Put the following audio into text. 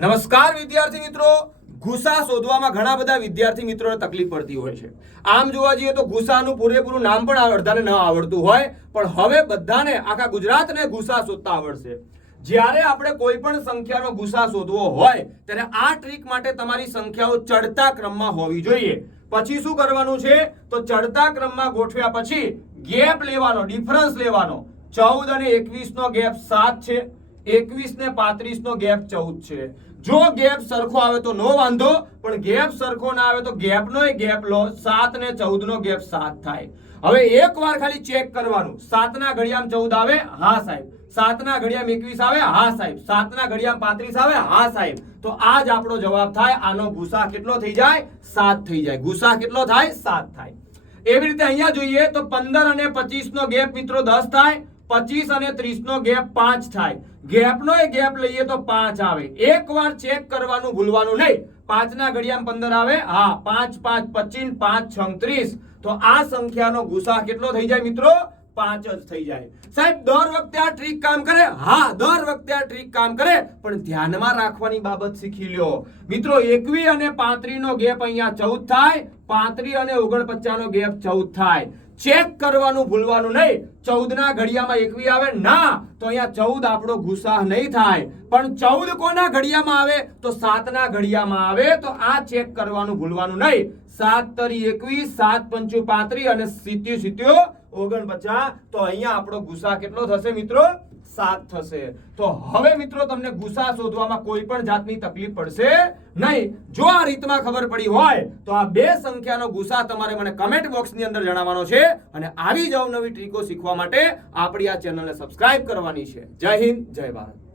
નમસ્કાર વિદ્યાર્થી મિત્રો, ગુસા શોધવામાં ઘણા બધા વિદ્યાર્થી મિત્રોને તકલીફ પડતી હોય છે। આમ જોવા જઈએ તો ગુસાનું પૂરેપૂરું નામ પણ અડધાને ન આવડતું હોય, પણ હવે બધાને આખા ગુજરાતને ગુસા શોધતા આવડશે। જ્યારે આપણે કોઈ પણ સંખ્યાનો ગુસા શોધવો હોય ત્યારે આ ટ્રીક માટે તમારી સંખ્યાઓ ચડતા ક્રમમાં હોવી જોઈએ। પછી શું કરવાનું છે તો ચડતા ક્રમમાં ગોઠવ્યા પછી ગેપ લેવાનો, ડિફરન્સ લેવાનો। 14 અને 21 નો ગેપ 7 છે, 21 ને 35 નો ગેપ 14 છે। જો ગેપ સરખો આવે તો નો વાંધો, પણ ગેપ સરખો ના આવે તો ગેપનો ગેપ લો। 7 ને 14 નો ગેપ 7 થાય। હવે એકવાર ખાલી ચેક કરવાનું, 7 ના ઘડિયામાં 14 આવે, હા સાહેબ। 7 ના ઘડિયામાં 21 આવે, હા સાહેબ। 7 ના ઘડિયામાં 35 આવે, હા સાહેબ। તો આ જ આપણો જવાબ થાય। આનો ગુસા કેટલો થઈ જાય? 7 થઈ જાય। ગુસા કેટલો થાય? 7 થાય। એવી રીતે અહીંયા જોઈએ તો 15 અને 25 નો ગેપ મિત્રો 10 થાય, 25 અને 30 નો ગેપ 5 થાય। ગેપનો ગેપ લઈએ તો 5 આવે। એકવાર ચેક કરવાનું ભૂલવાનું નહીં। 5 ના ઘડિયામાં 15 આવે, હા। 5 5 25, 5 36, તો આ સંખ્યાનો ગુસા કેટલો થઈ જાય મિત્રો? 5 જ થઈ જાય। સાહેબ દર વખતે આ ટ્રીક કામ કરે? હા, દર વખતે આ ટ્રીક કામ કરે, પણ ધ્યાનમાં રાખવાની બાબત શીખી લ્યો મિત્રો। 21 અને 35 નો ગેપ અહીંયા 14 થાય, 35 અને 49 નો ગેપ 14 થાય। ચેક કરવાનું ભૂલવાનું નહીં। 14 ના ઘડિયામાં 21 આવે, ના, તો અહીંયા 14 આપણો ગુસા નહીં થાય। પણ 14 કોના ઘડિયામાં આવે? તો 7 ના ઘડિયામાં આવે। તો આ ચેક કરવાનું ભૂલવાનું નહીં। 7 તરી 21, 7 પંચુ 35 અને 7 49, તો અહીંયા આપણો ગુસા કેટલો થશે મિત્રો? 7 થશે। તો હવે મિત્રો તમને ગુસા શોધવામાં કોઈ પણ જાતની તકલીફ પડશે નહીં। જો આ રીતમાં ખબર પડી હોય તો આ બે સંખ્યાનો ગુસા તમારે મને કમેન્ટ બોક્સની અંદર જણાવવાનો છે, અને આવી જ અવનવી ટ્રીકો શીખવા માટે આપણી આ ચેનલને સબસ્ક્રાઇબ કરવાની છે। જય હિન્દ, જય ભારત।